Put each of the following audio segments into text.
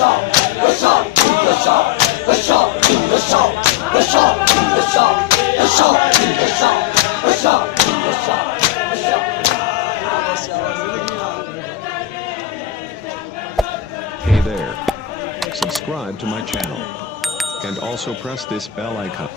Hey there. Subscribe to my channel. And also press this bell icon.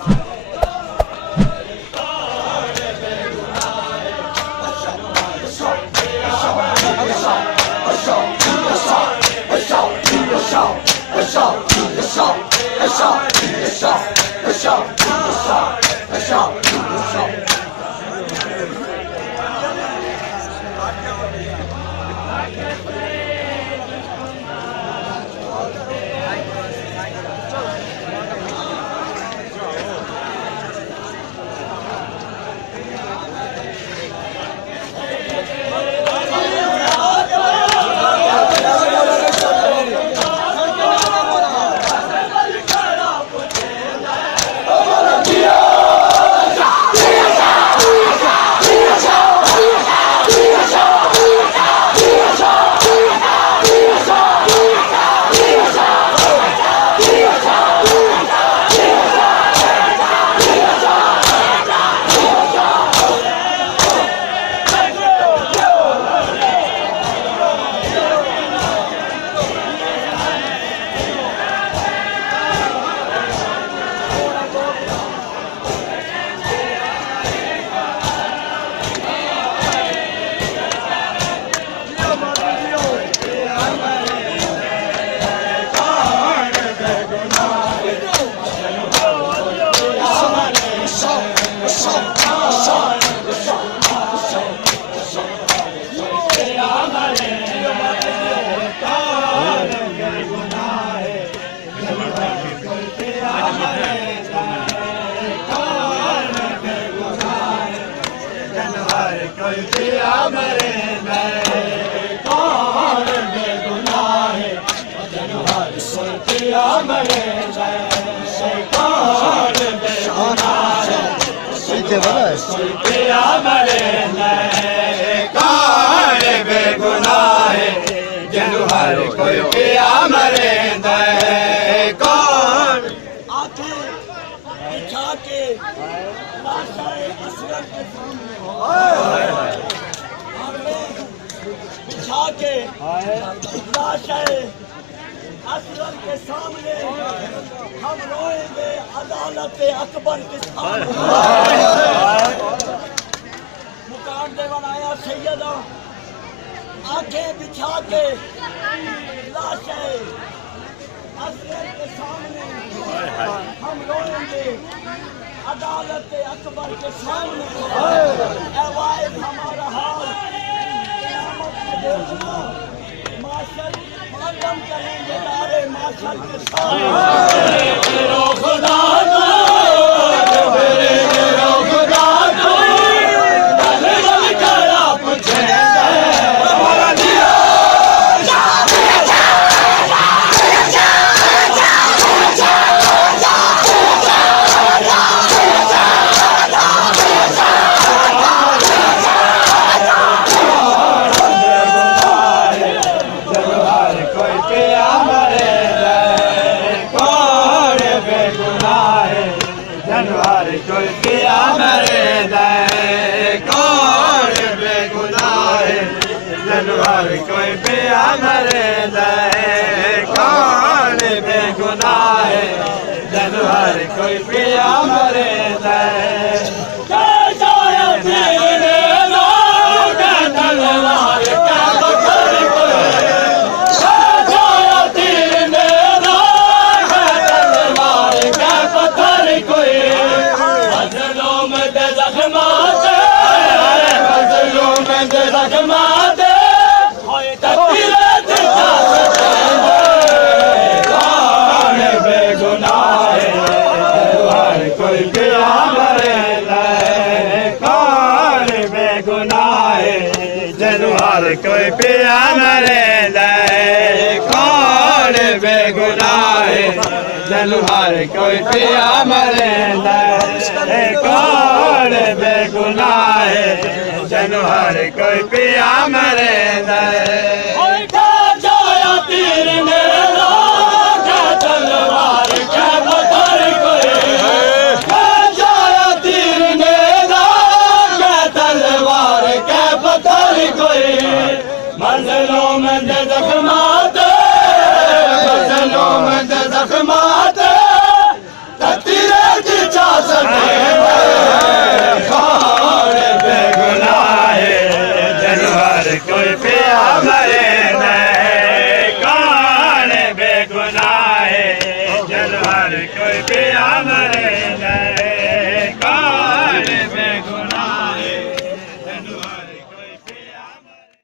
Asghar के सामने हम रोएंगे अदालत अकबर के सामने। मुकाम दे बनाया सैयदा आंखें बिछा के लाशें असगर के सामने हम रोएंगे अदालत अकबर के सामने। ऐ वाहिद हमारा हाल क़यामत में देखना, माशर मातम करेंगे नारे माशर के सामने। खुदा कोई पिया मरे कोई पिया मरे कौन बेगुनाह जलुहार कोई पिया मरे कौन बेगुनाह जलुहार कोई पिया मरे तीर कोई भी